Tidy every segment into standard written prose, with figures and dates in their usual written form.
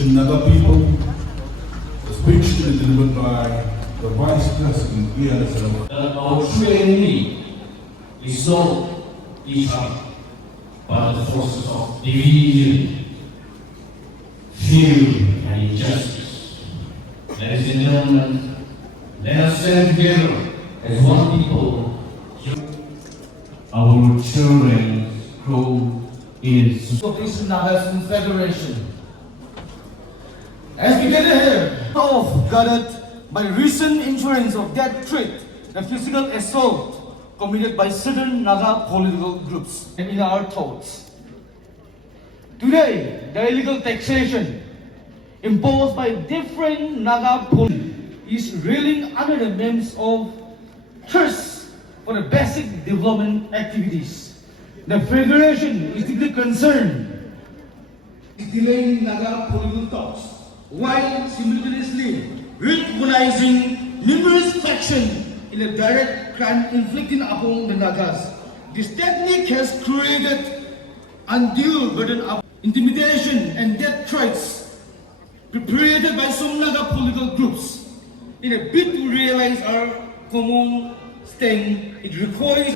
Naga people, the speech to be delivered by the Vice President ELSL. Our true enemy is not each other, but the forces of division, fear, and injustice. Ladies and gentlemen, let us stand together as one people. Our children grow in Taxation Harassment Federation. As we get ahead of guarded by recent incidents of death threat and physical assault committed by certain Naga political groups and in our thoughts. Today, the illegal taxation imposed by different Naga politics is reeling under the names of trust for the basic development activities. The Federation is deeply concerned in delaying Naga political talks, while simultaneously recognizing numerous factions in a direct crime inflicting upon the Nagas. This technique has created undue burden of intimidation and death threats perpetrated by some Naga political groups. In a bid to realize our common stand, it requires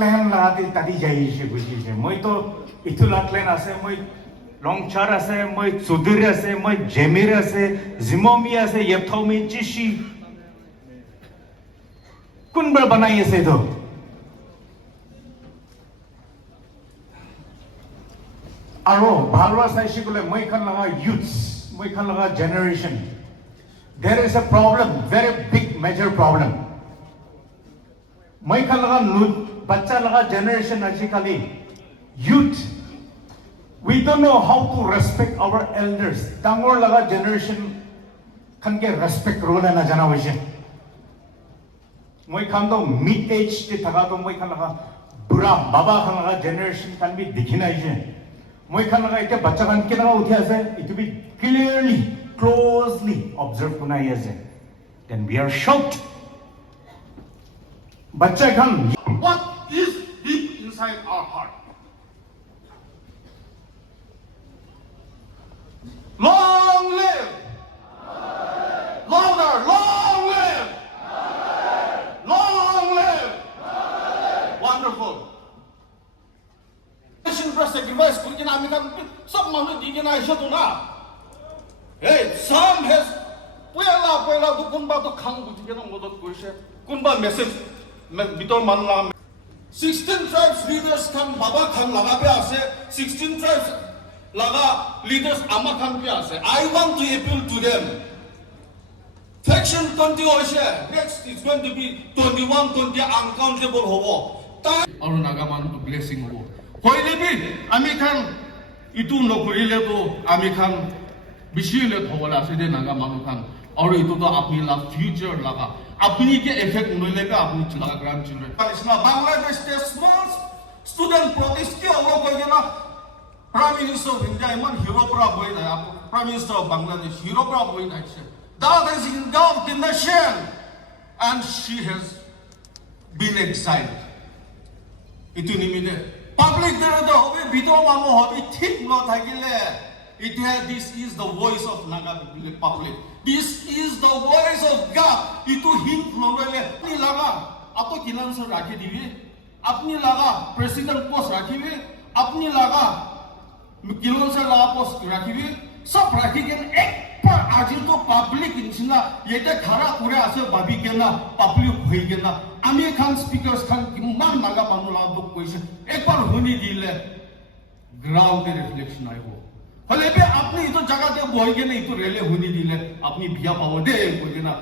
Longchar ase, moi Sudir ase, moi Jemir ase, Zimomi ase, Yepthomi Chishi. Kunbar banai ase do. Aro, Bhalwa sai shikule, moi khan laga youths, moi khan laga generation. There is a problem, very big major problem. Moi khan laga bacha laga generation ajikali youth. We don't know how to respect our elders. Tangor laga generation can get respect role na jana hoise. Moi khan to mid age te thaga to moi khan laga bura baba khan laga generation can be dikhina hoise. Moi khan laga ite bacha khan ke laga uthi ase, it will be clearly, closely observed kuna ase. Then we are shocked. Bacha khan. What is deep inside our heart? Long live! Longer, long live! Long live! Wonderful. Sacrifice, hey, some has Pela Kunba to Kang Kunba message Bitor Manlam. 16 tribes leaders come Baba Khan Lagabe 16 tribes Laga leaders Amakan Piase. I want to appeal to them. Section 20 Osha. Next it's going to be 21, 20 uncountable hobo. Our Nagaman to blessing hobo. Hoilebi, Amikan, itu no kurile to Amikan, Bishile Hola, Sede Nagamanukan, or itu to Apila future Laga. Apni ke effect Nulega, Apu Laga grandchildren. Bangladesh, small student protest, Prime Minister of India, Hero Prime Minister of Bangladesh, Hero that has engulfed the nation, and she has been exiled. Public this is the voice of Naga public. This is the voice of God. Itu hint apni laga ato finance rakhi diye, apni laga president post rakhiwe, apni laga किलों से लापोस रखी हुई सब रखी के एक पर आज तो पब्लिक इंसिना ये तो खरा पूरे आसे बाबी के ना पब्लिक हुई के ना अमीर खान स्पीकर्स खान किमान नागा मानुला दो कोई से एक बार होनी दिले ग्राउंड के रिफ्लेक्शन आए हो भले भी अपनी तो जगह दे बोल के नहीं तो रेले होनी दिले अपनी बिया पावर दे कोई के ना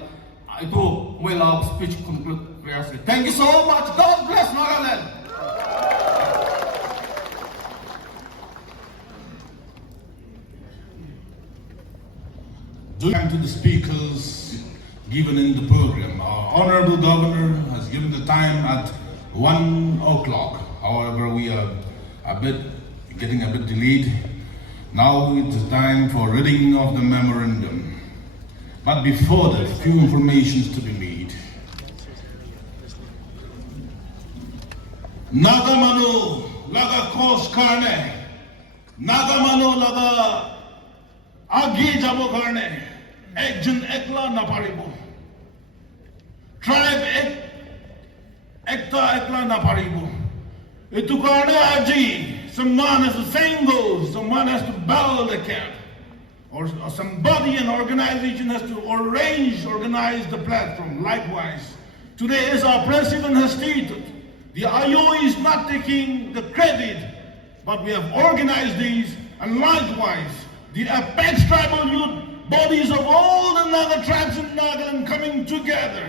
तो मैं लाभ स्पीच कंक्लूड प्रयास है thank you so much God bless Nagaland Due to the speakers given in the program, our Honorable Governor has given the time at 1 o'clock. However, we are getting a bit delayed. Now it's time for reading of the memorandum. But before that, a few informations to be made. Nagamano laga kos karne, Nagamano laga আগে যাব কারণে একজন একলা না পারিব, tribe একটা একলা না পারিব। এটু কারণে আজি someone has the same goal, someone has to build a camp, or somebody, an organization has to organize the platform. Likewise, today, as our president has stated, the IO is not taking the credit, but we have organized these, and likewise, the apex tribal youth bodies of all the Naga tribes in Nagaland coming together.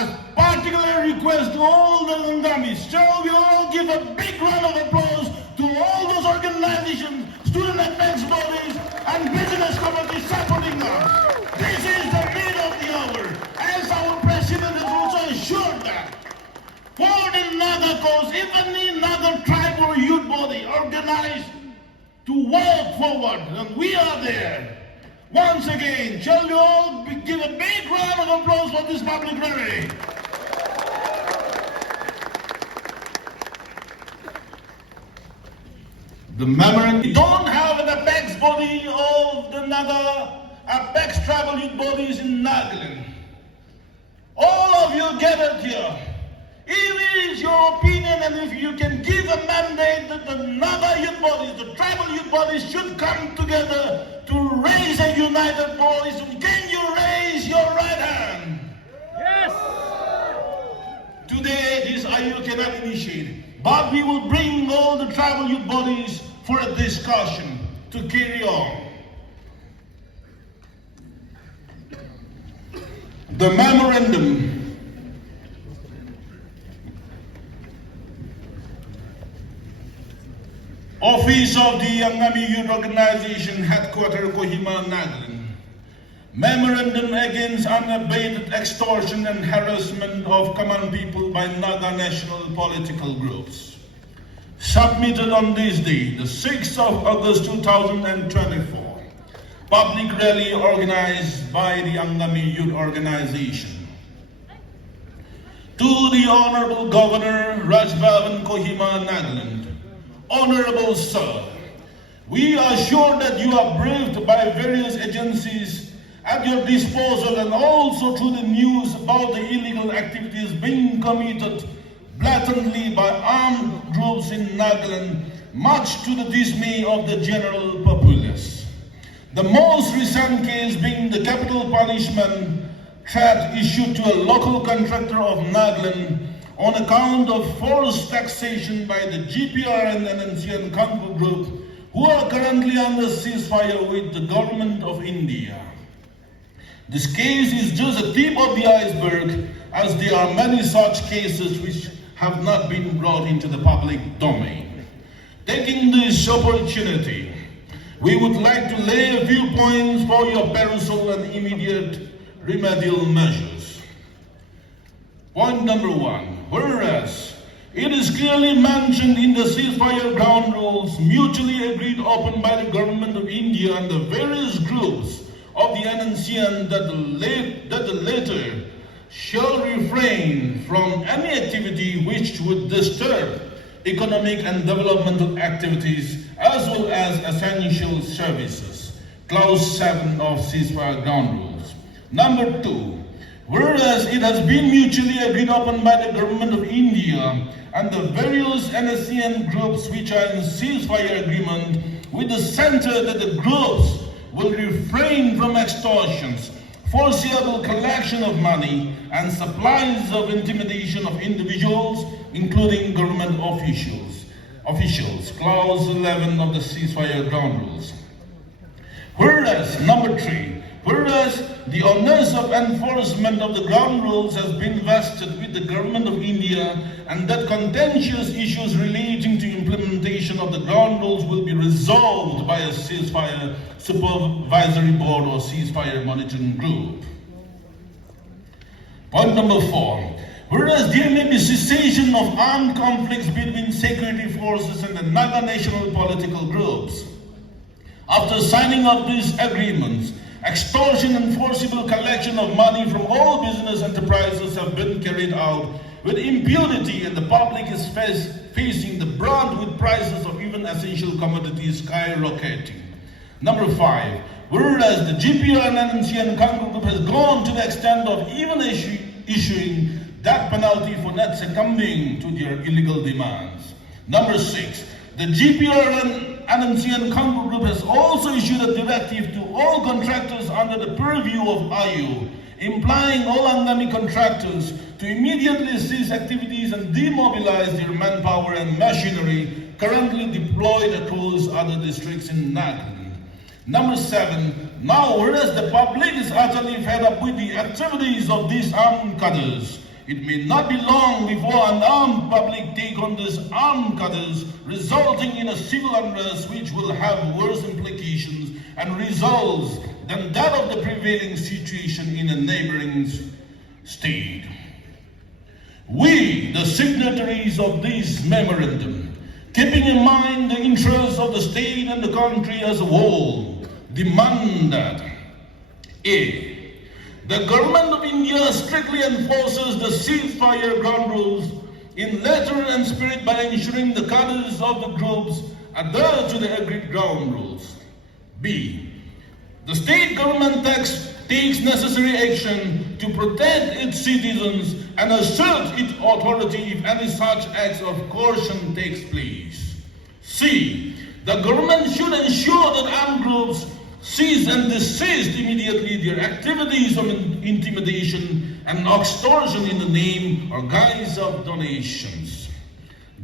As particular request to all the Langamis, shall we all give a big round of applause to all those organizations, student apex bodies, and business communities supporting us. This is the need of the hour, as our president has also assured that. For the Naga cause, if any Naga tribe or youth body organized to walk forward, and we are there. Once again, shall you all give a big round of applause for this public rally? The memorandum, we don't have an apex body of the Naga apex tribal youth bodies in Nagaland. All of you gathered here. If it is your opinion and if you can give a mandate that the Naga youth bodies, the tribal youth bodies should come together to raise a united voice, can you raise your right hand? Yes! Today, this IU cannot initiate, but we will bring all the tribal youth bodies for a discussion to carry on. The memorandum Office of the Angami Youth Organization, Headquarters, Kohima, Nagaland. Memorandum against unabated extortion and harassment of common people by Naga national political groups. Submitted on this day, the 6th of August 2024. Public rally organized by the Angami Youth Organization. To the Honorable Governor, Rajbhavan, Kohima, Nagaland. Honorable Sir, we are sure that you are briefed by various agencies at your disposal and also through the news about the illegal activities being committed blatantly by armed groups in Nagaland, much to the dismay of the general populace. The most recent case being the capital punishment threat issued to a local contractor of Nagaland on account of forced taxation by the GPR and NNCN Kanpu group, who are currently under ceasefire with the government of India. This case is just a tip of the iceberg, as there are many such cases which have not been brought into the public domain. Taking this opportunity, we would like to lay a few points for your perusal and immediate remedial measures. Point number 1. Whereas it is clearly mentioned in the ceasefire ground rules mutually agreed upon by the government of India and the various groups of the NNCN that the latter shall refrain from any activity which would disturb economic and developmental activities as well as essential services. Clause 7 of ceasefire ground rules. Number 2. Whereas it has been mutually agreed upon by the government of India and the various NSCN groups which are in ceasefire agreement with the center that the groups will refrain from extortions, foreseeable collection of money, and supplies of intimidation of individuals, including government officials. Clause 11 of the ceasefire ground rules. Whereas, number 3, whereas the onus of enforcement of the ground rules has been vested with the government of India and that contentious issues relating to implementation of the ground rules will be resolved by a ceasefire supervisory board or ceasefire monitoring group. Point number 4. Whereas there may be cessation of armed conflicts between security forces and the Naga national political groups. After signing of these agreements, extortion and forcible collection of money from all business enterprises have been carried out with impunity, and the public is facing the brunt with prices of even essential commodities skyrocketing. Number 5, whereas the GPR and NNC Congo Group has gone to the extent of even issuing death penalty for not succumbing to their illegal demands. Number 6, the GPR and NNC Congo Group has also issued a directive to all contractors under the purview of IU, implying all Angami contractors to immediately cease activities and demobilize their manpower and machinery currently deployed across other districts in Nagaland. Number 7, now whereas the public is utterly fed up with the activities of these armed cutters, it may not be long before an armed public take on these armed cutters, resulting in a civil unrest which will have worse implications and results than that of the prevailing situation in a neighboring state. We, the signatories of this memorandum, keeping in mind the interests of the state and the country as a whole, demand that A. The government of India strictly enforces the ceasefire ground rules in letter and spirit by ensuring the cadres of the groups adhere to the agreed ground rules. B. The state government takes necessary action to protect its citizens and assert its authority if any such acts of coercion takes place. C. The government should ensure that armed groups cease and desist immediately their activities of intimidation and extortion in the name or guise of donations.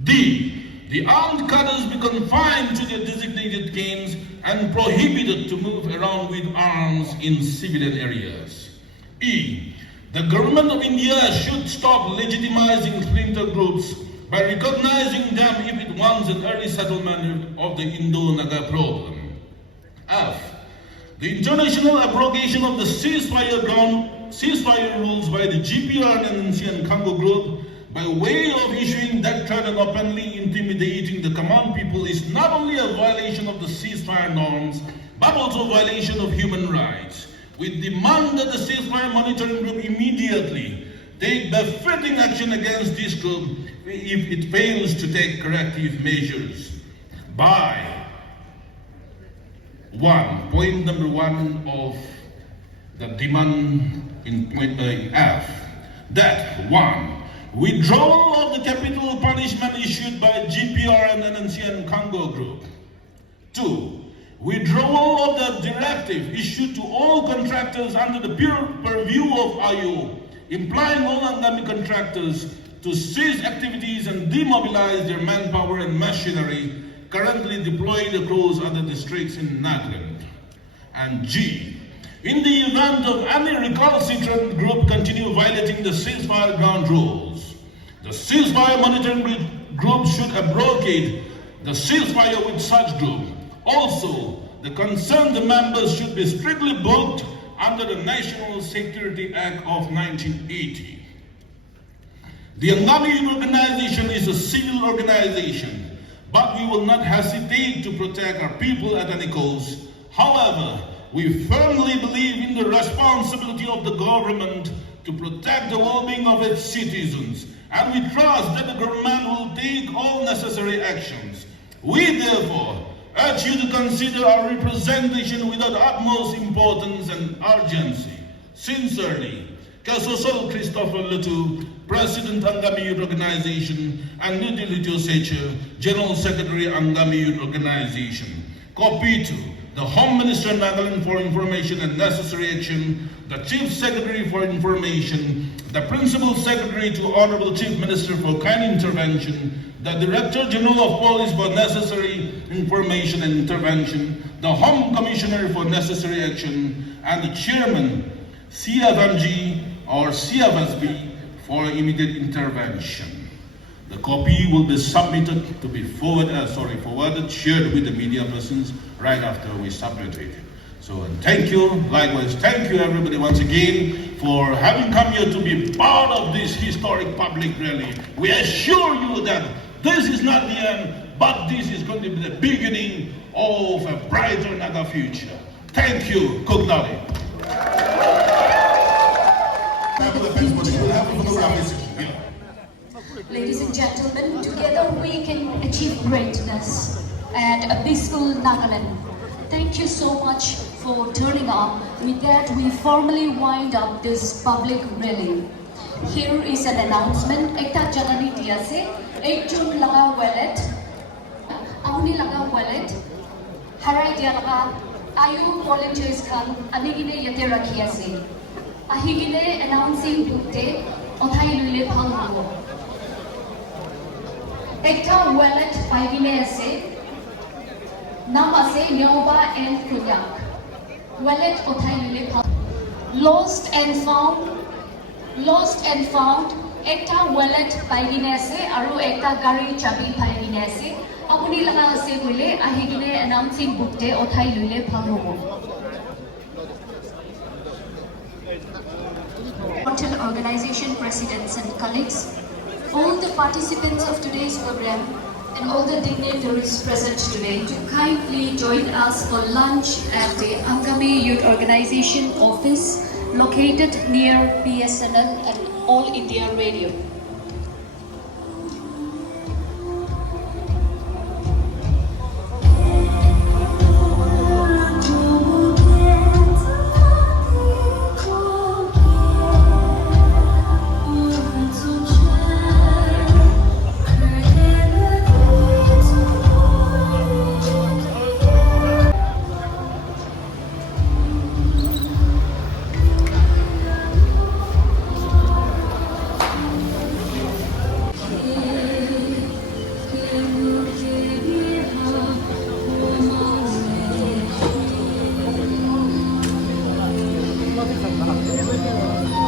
D. The armed cutters be confined to their designated games and prohibited to move around with arms in civilian areas. E. The government of India should stop legitimizing splinter groups by recognizing them if it wants an early settlement of the Indo-Naga problem. F. The international abrogation of the ceasefire rules by the GPR and NNC Congo Group by way of issuing that threat and openly intimidating the command people is not only a violation of the ceasefire norms, but also a violation of human rights. We demand that the ceasefire monitoring group immediately take befitting action against this group if it fails to take corrective measures. By point number 1 of the demand in point F, that 1, withdrawal of the capital punishment issued by GPR and NNC Congo Group. 2, withdrawal of the directive issued to all contractors under the purview of IU, implying all Angami contractors to cease activities and demobilize their manpower and machinery currently deployed across other districts in Nagaland. And G, in the event of any recalcitrant group continue violating the ceasefire ground rules, the ceasefire monitoring group should abrogate the ceasefire with such group. Also, the concerned members should be strictly booked under the National Security Act of 1980. The Angami organization is a civil organization, but we will not hesitate to protect our people at any cost. However, we firmly believe in the responsibility of the government to protect the well-being of its citizens, and we trust that the government will take all necessary actions. We therefore urge you to consider our representation with the utmost importance and urgency. Sincerely, Kasosol Christopher Lutu, President Angami Youth Organization, and Nidi Litio Seche, General Secretary Angami Youth Organization. Copy to the Home Minister Nagaland for information and necessary action, the Chief Secretary for information, the Principal Secretary to Honorable Chief Minister for kind intervention, the Director General of Police for necessary information and intervention, the Home Commissioner for necessary action, and the Chairman, CFMG or CFSB for immediate intervention. The copy will be submitted to be forwarded, shared with the media persons right after we submit it. So thank you, likewise thank you everybody once again for having come here to be part of this historic public rally. We assure you that this is not the end, but this is going to be the beginning of a brighter Naga future. Thank you, Kugnali. Ladies and gentlemen, together we can achieve greatness and a peaceful Nagaland. Thank you so much for turning up. With that, we formally wind up this public rally. Here is an announcement. Ekta jagani diya se, ekjun laga wallet, apni laga wallet, harai diya laga, ayu volunteers khan, anigine yate rakhi ase. Ahigine announcing bukte, othai lule phang habo. Ekta wallet paigine ase, Nam ase Nyoba and Kunyak. Wallet othai lule phang. Lost and found. Ekta wallet paigine ase, aru ekta gari chabi paigine ase. Apuni laga ase kule ahigine announcing bukte othai lule phang hobo. Hotel organization presidents and colleagues, all the participants of today's program, and all the dignitaries present today to kindly join us for lunch at the Angami Youth Organization office located near BSNL and All India Radio.